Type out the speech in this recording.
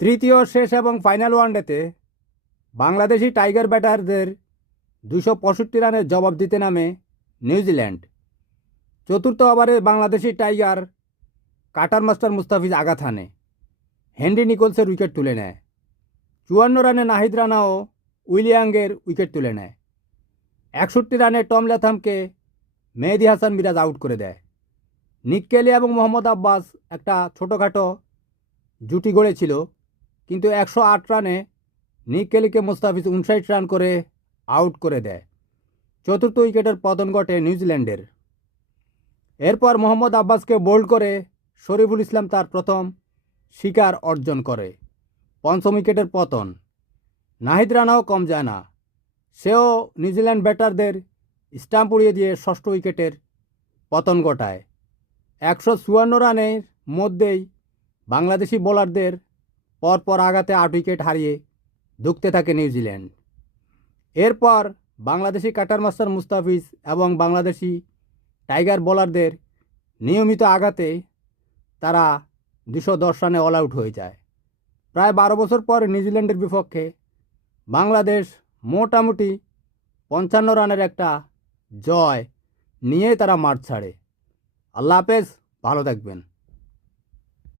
তৃতীয় শেষ এবং ফাইনাল ওয়ানডেতে বাংলাদেশি টাইগার ব্যাটারদের 265 রানের জবাব দিতে নামে নিউজিল্যান্ড। চতুর্থ ওভারে Bangladeshi tiger cutter master Mustafiz আঘাত হানে, হেনরি নিকোলসের উইকেট তুলে নেয়। 54 রানে নাহিদ রানা ও উইলিয়াংয়ের উইকেট তুলে নেয়। 61 রানে টম ল্যাথামকে মেহেদী হাসান মিরাজ আউট করে দেয়। নিক কেলি এবং মোহাম্মদ আব্বাস একটা ছোটোখাটো জুটি গড়েছিল, কিন্তু 108 রানে নিক কেলিকে মুস্তাফিজ 59 রান করে আউট করে দেয়। চতুর্থ উইকেটের পতন ঘটে নিউজিল্যান্ডের। এরপর মোহাম্মদ আব্বাসকে বোল্ড করে শরীফুল ইসলাম তার প্রথম শিকার অর্জন করে। পঞ্চম উইকেটের পতন। নাহিদ রানাও কম যায় না, সেও নিউজিল্যান্ড ব্যাটারদের স্টাম্প উড়িয়ে দিয়ে ষষ্ঠ উইকেটের পতন ঘটায়। 154 রানের মধ্যেই বাংলাদেশি বোলারদের পরপর আঘাতে 8 উইকেট হারিয়ে ধুঁকতে থাকে নিউজিল্যান্ড। এরপর বাংলাদেশি কাটার মাস্টার মুস্তাফিজ এবং বাংলাদেশি টাইগার বোলারদের নিয়মিত আঘাতে তারা 210 রানে অল আউট হয়ে যায়। প্রায় 12 বছর পর নিউজিল্যান্ডের বিপক্ষে বাংলাদেশ মোটামুটি 55 রানের একটা জয় নিয়ে তারা মাঠ ছাড়ে। আল্লাহ হাফেজ, ভালো থাকবেন।